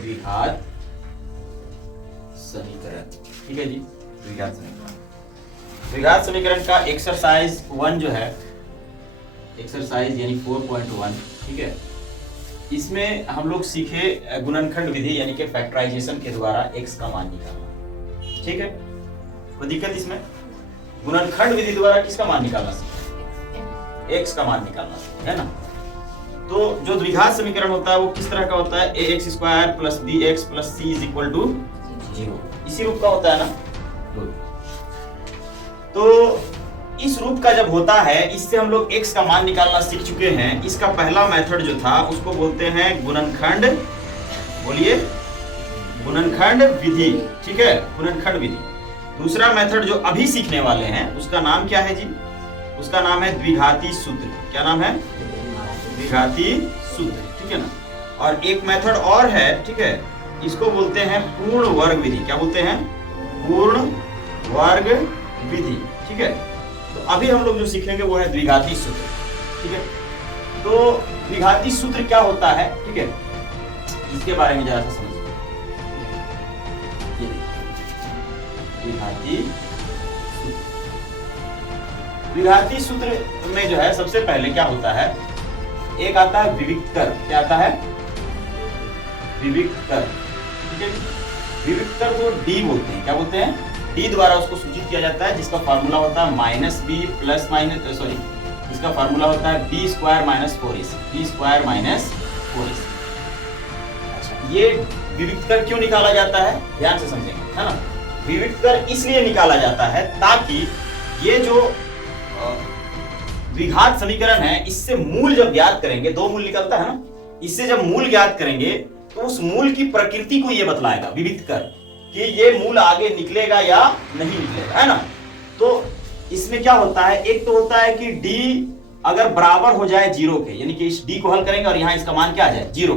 द्विघात समीकरण। ठीक है जी, द्विघात समीकरण। द्विघात समीकरण का एक्सरसाइज 1 जो है, एक्सरसाइज यानी 4.1, ठीक है, इसमें हम लोग सीखे गुणनखंड विधि यानी कि फैक्टराइजेशन के द्वारा x का मान निकालना। ठीक है, कोई दिक्कत इसमें? गुणनखंड विधि द्वारा किसका मान निकालना सीखे? x का मान निकालना सीखे, है ना। तो जो द्विघात समीकरण होता है वो किस तरह का होता है? ax square plus bx plus c is equal to 0, इसी रूप का होता है ना। तो इस रूप का जब होता है, इससे हम लोग x का मान निकालना सीख चुके हैं। इसका पहला मेथड जो था उसको बोलते हैं गुणनखंड, बोलिए, गुणनखंड विधि। ठीक है, गुणनखंड विधि। दूसरा मेथड जो अभी सीखने वाले हैं उसका नाम क्या है जी? उसका नाम है द्विघाती सूत्र। क्या नाम है? द्विघाती सूत्र। ठीक है ना। और एक मेथड और है, ठीक है, इसको बोलते हैं पूर्ण वर्ग विधि। क्या बोलते हैं? पूर्ण वर्ग विधि। ठीक है, तो अभी हम लोग जो सीखेंगे वो है द्विघाती सूत्र। ठीक है, तो द्विघाती सूत्र क्या होता है, ठीक है, इसके बारे में जरा सा समझिए। द्विघाती सूत्र, द्विघाती सूत्र में जो है सबसे पहले क्या होता है, एक आता है विविक्तर। क्या आता है? विविक्तर। ठीक है, विविक्तर को डी बोलते हैं। क्या बोलते हैं? डी द्वारा उसको सूचित किया जाता है, जिसका फार्मूला होता है minus B plus minus, sorry, जिसका फार्मूला होता है B square minus 4ac, B square minus 4ac। अच्छा, ये विविक्तर क्यों निकाला जाता है? ध्यान से समझेंगे, है ना। विविक्तर इसलिए निकाला जाता है ताकि ये जो द्विघात समीकरण है, इससे मूल जब ज्ञात करेंगे, दो मूल निकलता है ना, इससे जब मूल ज्ञात करेंगे तो उस मूल की प्रकृति को ये बतलाएगा विविक्तर, कि ये मूल आगे निकलेगा या नहीं निकलेगा, है ना। तो इसमें क्या होता है, एक तो होता है कि d अगर बराबर हो जाए 0 के, यानी कि इस d को हल करेंगे और यहाँ इसका मान क्या आ जाए 0,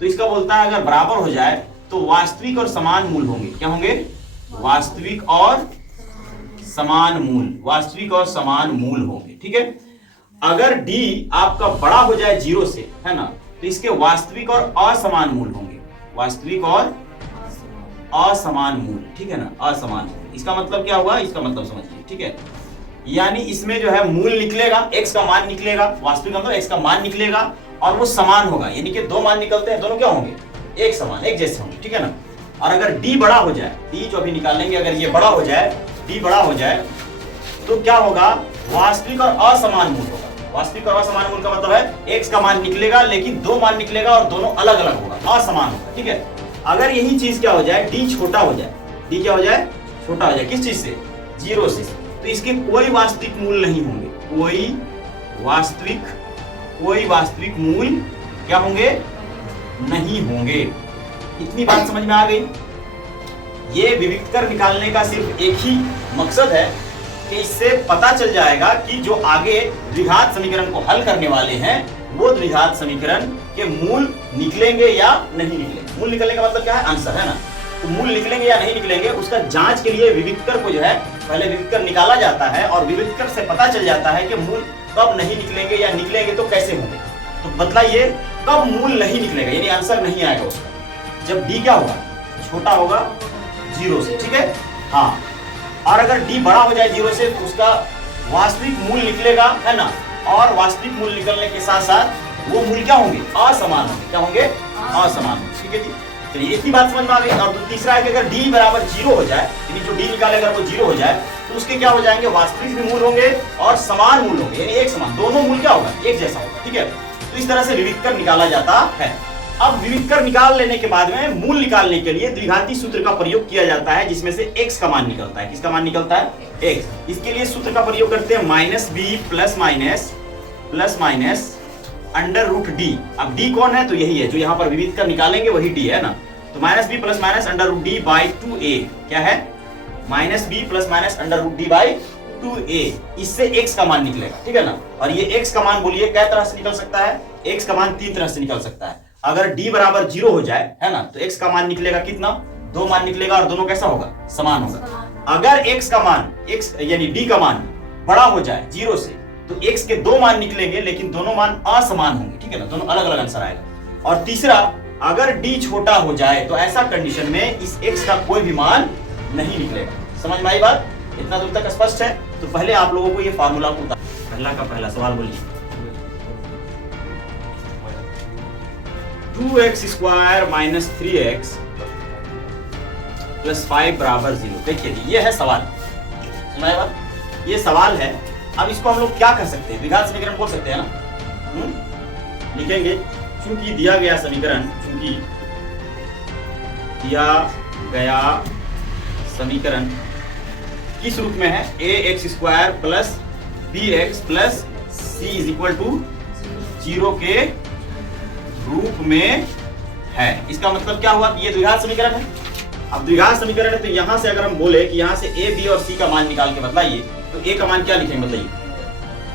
तो इसका बोलता है अगर बराबर हो जाए तो वास्तविक और समान मूल होंगे। क्या होंगे? वास्तविक और समान मूल, वास्तविक और समान मूल होंगे। ठीक है, अगर d आपका बड़ा हो जाए 0 से, है ना, तो इसके वास्तविक और असमान मूल होंगे, वास्तविक और असमान मूल। ठीक है ना, असमान मूल। इसका मतलब क्या हुआ? इसका मतलब समझिए। ठीक है, यानी इसमें जो है मूल निकलेगा, x का मान निकलेगा, वास्तविक मतलब x का मान निकलेगा और वो समान होगा, यानी कि दो मान निकलते हैं, दोनों क्या होंगे? एक समान, एक जैसे होंगे। ठीक है ना। और अगर d बड़ा हो जाए, d जो अभी निकालेंगे, अगर ये बड़ा हो जाए, d बड़ा हो जाए, तो क्या होगा? वास्तविक और असमान मूल होगा। वास्तविक और असमान मूल का मतलब है x का मान निकलेगा लेकिन दो मान निकलेगा और दोनों अलग अलग होगा, असमान होगा। ठीक है, अगर यही चीज क्या हो जाए, d छोटा हो जाए, d क्या हो जाए? छोटा हो जाए। किस चीज से? 0 से। तो इसके कोई वास्तविक मूल नहीं होंगे, कोई वास्तविक मूल क्या होंगे? नहीं होंगे। इतनी बात समझ में आ गई। ये विविक्तर निकालने का सिर्फ एक ही मकसद है कि इससे पता चल जाएगा कि जो आगे द्विघात समीकरण को हल करने वाले हैं वो द्विघात समीकरण के मूल निकलेंगे या नहीं निकलेंगे। मूल निकलने का मतलब क्या है? आंसर, है ना। तो मूल निकलेंगे या नहीं निकलेंगे उसका जांच के लिए विविक्तर को जो है पहले विविक्तर निकाला जाता है और विविक्तर से पता चल जाता है कि मूल कब नहीं निकलेंगे या निकलेंगे तो कैसे होंगे। तो बतलाइए कब मूल नहीं निकलेगा, यानी आंसर नहीं आएगा उसका, जब डी क्या होगा? छोटा होगा 0 से। ठीक है, हाँ। और अगर डी बड़ा हो जाए 0 से तो उसका वास्तविक मूल निकलेगा, है ना। और वास्तविक मूल निकलने के साथ साथ वो मूल क्या होंगे? असमान होंगे। क्या होंगे? असमान होंगे। ठीक है जी, चलिए इतनी बात समझ में आ गई। और तीसरा है कि अगर d बराबर 0 हो जाए, यानी जो d निकाले अगर वो 0 हो जाए तो उसके क्या हो जाएंगे? वास्तविक भी मूल होंगे और समान मूल होंगे, यानी एक समान, दोनों मूल क्या होगा? एक जैसा होगा। ठीक है, तो इस तरह से विविक्तर निकाला जाता है। अब विविक्तर निकाल लेने के बाद में मूल निकालने के लिए द्विघाती सूत्र का प्रयोग किया जाता है, जिसमें से x का मान निकलता है। किसका मान निकलता है? x। इसके लिए सूत्र का प्रयोग करते हैं minus B plus minus under root D. अब d कौन है? तो यही है जो यहाँ पर विविक्तर निकालेंगे, वही d है ना। तो minus B plus minus under root d by 2a। क्या है? Minus B plus minus under root d by 2a। इससे x का मान निकलेगा। ठीक है ना। और ये x का मान बोलिए कै तरह से निकल सकता है? x का मान 3 तरह से निकल सकता है। अगर d बराबर 0 हो जाए, है ना, तो x का मान निकलेगा कितना? 2 मान निकलेगा और दोनों कैसा होगा? समान होगा। अगर x का मान, x यानी d का मान बड़ा हो जाए 0 से, तो x के 2 मान निकलेंगे लेकिन दोनों मान असमान होंगे। ठीक है ना, दोनों अलग अलग आंसर आएगा। और तीसरा, अगर d छोटा हो जाए तो ऐसा कंडीशन में इस x का कोई भी मान नहीं निकलेगा। समझ में आई बात? इतना दूर तक स्पष्ट है? तो पहले आप लोगों को ये फार्मूला को पहला का पहला सवाल बोलिए। 2x square minus 3x plus 5 बराबर 0। देखिए जी, ये है सवाल। सुनाए बात? ये सवाल है। अब इसको हम लोग क्या कर सकते हैं? द्विघात समीकरण बोल सकते हैं ना। लिखेंगे चूंकि दिया गया समीकरण, चूंकि दिया गया समीकरण किस रूप में है? ax square plus bx plus c is equal to 0 के रूप में है। इसका मतलब क्या हुआ कि ये द्विघात समीकरण है। अब द्विघात समीकरण है तो यहां से अगर हम बोले कि यहां से a, b और c का मान निकाल के बताइए, तो a का मान क्या लिखेंगे बताइए?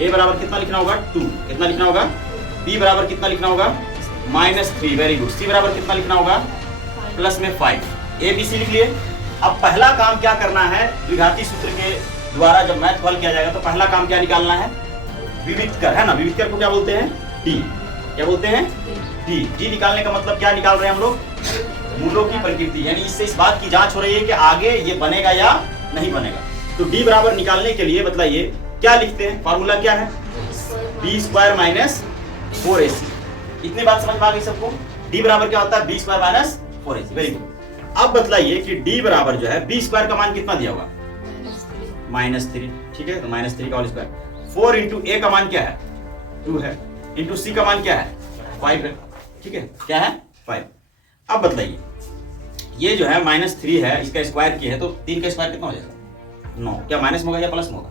a बराबर कितना लिखना होगा? 2। कितना लिखना होगा? b बराबर कितना लिखना होगा? -3। Very good. c बराबर कितना लिखना होगा? प्लस में 5। a b c लिख लिए। अब पहला काम क्या करना है? द्विघाती सूत्र के द्वारा जब मैथ हल किया जाएगा तो पहला काम क्या निकालना है? विविक्तर, है ना। विविक्तर को क्या बोलते हैं? d। क्या बोलते हैं? d निकालने का मतलब क्या निकाल रहे हैं हम लोग? मूलों की प्रकृति, यानी इससे इस बात की जांच हो रही है कि आगे ये बनेगा या नहीं बनेगा। तो d बराबर निकालने के लिए बताइए क्या लिखते हैं? फॉर्मूला क्या है? b square minus 4ac। इतनी बात समझ में आ गई सबको? d बराबर क्या होता है? b square minus 4ac। Very good. अब बतलाइए कि d बराबर जो है b स्क्वायर का मान कितना दिया होगा? -3। ठीक है, तो -3 का होल स्क्वायर। 4 इंटू a का मान क्या है? 2 है। इंटू c का मान क्या है? 5 है। ठीक है, क्या है? 5। अब बतलाइए ये जो है -3 है, इसका स्क्वायर किया है तो 3 का स्क्वायर कितना हो जाएगा? 9। क्या माइनस में होगा या प्लस में होगा?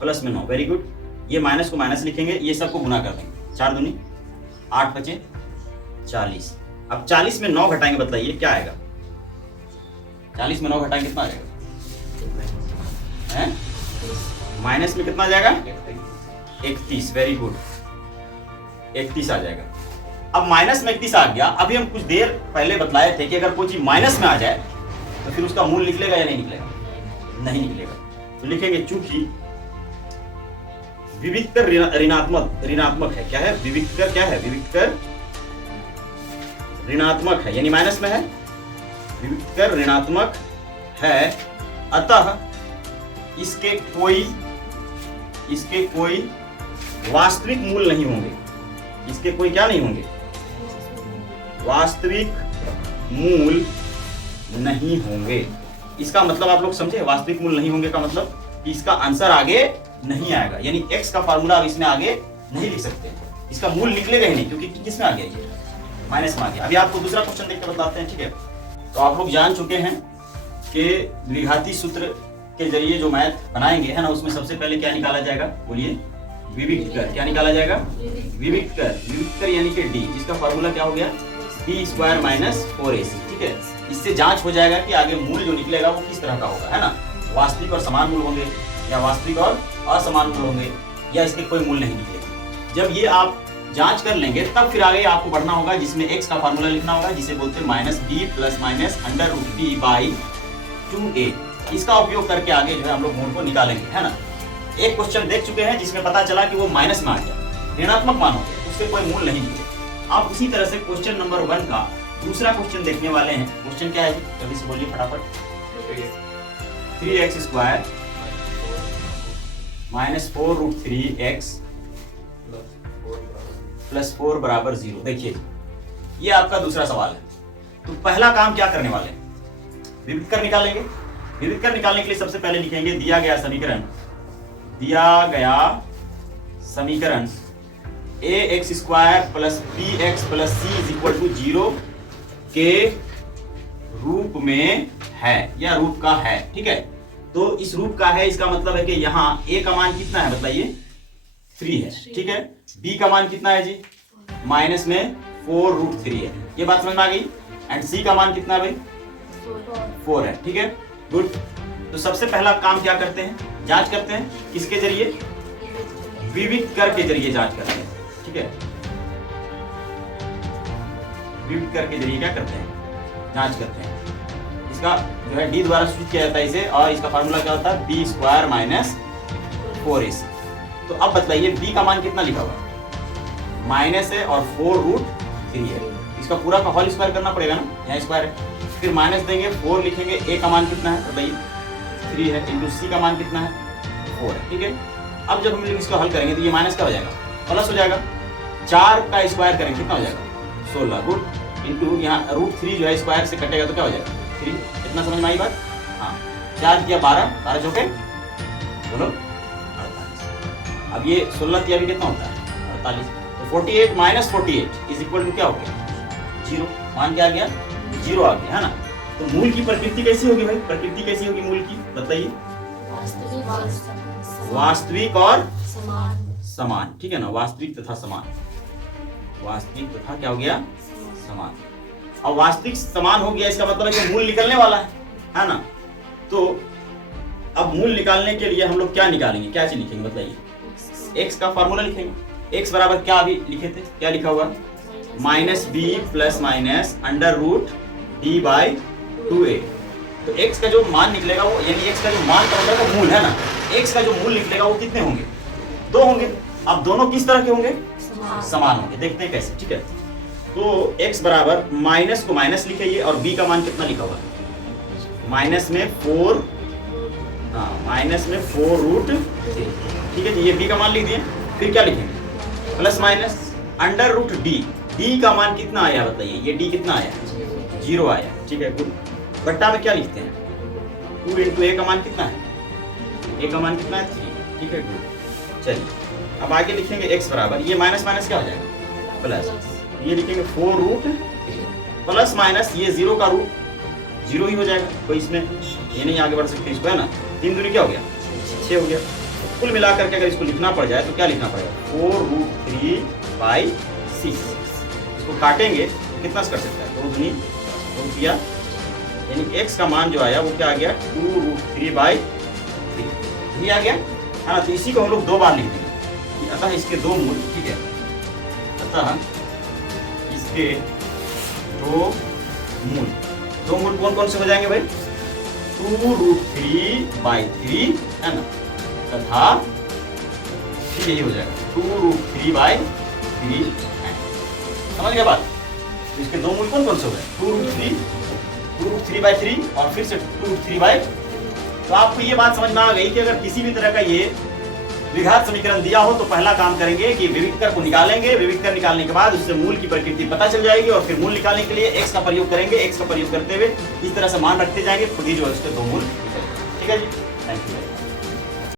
प्लस में 9। Very good. ये माइनस को माइनस लिखेंगे, ये सबको गुना कर देंगे। 4 दूनी 8 बचे 40। अब 40 में 9 घटाएंगे, बताइए क्या आएगा? 40 में 9 घटाएंगे कितना आ जाएगा? माइनस में कितना आ जाएगा? 31। वेरी गुड, 31 आ जाएगा। अब माइनस में 31 आ गया। अभी हम कुछ देर पहले बतलाए थे कि अगर कोई चीज माइनस में आ जाए तो फिर उसका मूल निकलेगा या नहीं निकलेगा? नहीं निकलेगा। तो लिखेंगे चूंकि विविक्तर ऋणात्मक है। क्या है? विविक्तर क्या है? विविक्तर ऋणात्मक है, यानी माइनस में है। विविक्तर ऋणात्मक है, अतः इसके कोई वास्तविक मूल नहीं होंगे। इसके कोई क्या नहीं होंगे? वास्तविक मूल नहीं होंगे। इसका मतलब आप लोग समझे? वास्तविक मूल नहीं होंगे का मतलब कि इसका आंसर आगे नहीं आएगा, यानी x का फार्मूला अब इसमें आगे नहीं लिख सकते। इसका मूल निकलेगा ही नहीं, क्योंकि किस में आ गया? ये माइनस में आ गया। अभी आपको दूसरा क्वेश्चन देख के बताते हैं। ठीक है, तो आप लोग जान चुके हैं कि द्विघाती सूत्र के जरिए जो मैथ बनाएंगे, है ना, उसमें सबसे पहले क्या निकाला जाएगा? बोलिए, विविक्तर। क्या निकाला जाएगा? विविक्तर यानी कि d, जिसका फार्मूला क्या हो गया? b square minus 4ac। ठीक है, इससे जांच हो जाएगा कि आगे मूल जो निकलेगा वो किस तरह का होगा, है ना। वास्तविक और समान मूल होंगे, या वास्तविक और असमान मूल होंगे, या इसके कोई मूल नहीं निकलेगा। जब ये आप जांच कर लेंगे तब फिर आगे आपको बढ़ना होगा, जिसमें x का फार्मूला लिखना होगा, जिसे बोलते हैं -b plus minus √b by 2a। इसका उपयोग करके आगे जो है हम लोग मूल को निकालेंगे, है ना। एक क्वेश्चन देख चुके हैं जिसमें पता चला कि वो माइनस में आ गया, ऋणात्मक मान हो गया, उससे कोई मूल नहीं निकले। आप उसी तरह से क्वेश्चन नंबर 1 का दूसरा क्वेश्चन देखने वाले हैं। क्वेश्चन क्या है? जल्दी से बोलिए फटाफट। 3x square minus 4√3x plus 4 बराबर 0। देखिए ये आपका दूसरा सवाल है। तो पहला काम क्या करने वाले हैं? विविक्तर निकालेंगे। विविक्तर निकालने के लिए सबसे पहले लिखेंगे दिया गया समीकरण ax square plus bx plus c is equal to 0 के रूप में है, या रूप का है। ठीक है, तो इस रूप का है, इसका मतलब है कि यहाँ a का मान कितना है? बताइए, 3 है। ठीक है, b का मान कितना है जी? माइनस में 4√3 है। ये बात समझ में आ गई। एंड c का मान कितना है भाई? 4 है। ठीक है, गुड। तो सबसे पहला काम क्या करते हैं? जांच करते हैं। किसके जरिए? विविक्तर के जरिए जांच करते हैं। ठीक है, विविक्तर के जरिए क्या करते हैं? जांच करते हैं। इसका जो है d द्वारा सूचित किया जाता है इसे, और इसका फार्मूला क्या होता है? b square minus 4ac। तो अब बताइए b का मान कितना लिखा हुआ है? माइनस है और 4√3 है। इसका इसका पूरा का होल स्क्वायर करना पड़ेगा ना, यहाँ स्क्वायर है, फिर माइनस देंगे 4 लिखेंगे, a का मान कितना है बताइए 3 है, इंटू c का मान कितना है 4 है, ठीक है। अब जब हम लोग इसको हल करेंगे तो ये माइनस क्या हो जाएगा, प्लस हो जाएगा, 4 का स्क्वायर करेंगे कितना हो जाएगा 16 गुड इंटू यहाँ √3 जो है स्क्वायर से कटेगा तो क्या हो जाएगा 3, इतना समझ में आई बात। हाँ 4 किया 12, 12 चौके बोलो 48। अब ये 16 किया भी कितना होता है 48, तो 48 माइनस 48 इज इक्वल टू क्या हो गया 0, मान क्या आ गया 0 आ गया है ना। तो मूल की प्रकृति कैसी होगी भाई, प्रकृति कैसी होगी मूल की बताइए, वास्तविक और समान, ठीक है ना, वास्तविक तथा समान, वास्तविक तथा क्या हो गया समान। अब वास्तविक समान हो गया इसका मतलब है कि मूल निकलने वाला है ना। तो अब मूल निकालने के लिए हम लोग क्या निकालेंगे, क्या चीज लिखेंगे बताइए, x का फॉर्मूला लिखेंगे, x बराबर क्या अभी लिखे थे, क्या लिखा हुआ minus B plus minus under root d by 2a। तो x का जो मान निकलेगा वो, यानी x का जो मान का मतलब वो मूल है ना, x का जो मूल निकलेगा वो कितने होंगे 2 होंगे। अब दोनों किस तरह के होंगे समान होंगे, देखते हैं कैसे, ठीक है। तो x बराबर माइनस को माइनस लिखिए और b का मान कितना लिखा हुआ है माइनस में 4, हाँ माइनस में 4 रूट, ठीक है जी, ये b का मान लिख दिए, फिर क्या लिखेंगे plus minus under root d, d का मान कितना आया बताइए, ये डी कितना आया 0 आया, ठीक है गुड। बट्टा में क्या लिखते हैं 2 इंटू ए का मान कितना है, ए का मान कितना है 3, ठीक है गुड। चलिए अब आगे लिखेंगे x बराबर, ये माइनस माइनस क्या हो जाएगा प्लस, ये लिखेंगे 4 रूट प्लस माइनस ये 0 का रूट 0 ही हो जाएगा, कोई इसमें ये नहीं आगे बढ़ सकते इसको है ना, 3 दूनी क्या हो गया 6 हो गया। कुल मिलाकर के अगर इसको लिखना पड़ जाए तो क्या लिखना पड़ेगा 4√3/6, इसको काटेंगे कितना कर सकता है 2 दूनी 2 किया, यानी x का मान जो आया वो क्या आ गया 2√3/3 ये आ गया है ना। तो इसी को हम लोग 2 बार लिख देंगे, अतः इसके 2 मूल, ठीक है, अतः इसके 2 मूल कौन कौन से हो जाएंगे भाई 2√3/3 है ना, तथा ठीक यही हो जाएगा 2√3/3 है, समझ गए बात। तो इसके 2 मूल कौन कौन से हो गए 2√3/3 और फिर से 2√3/। तो आपको ये बात समझ में आ गई कि अगर किसी भी तरह का ये द्विघात समीकरण दिया हो तो पहला काम करेंगे कि विविक्तर को निकालेंगे, विविक्तर निकालने के बाद उससे मूल की प्रकृति पता चल जाएगी और फिर मूल निकालने के लिए x का प्रयोग करेंगे, x का प्रयोग करते हुए इस तरह से मान रखते जाएंगे, खुद ही जो है उसके 2 मूल, ठीक है जी।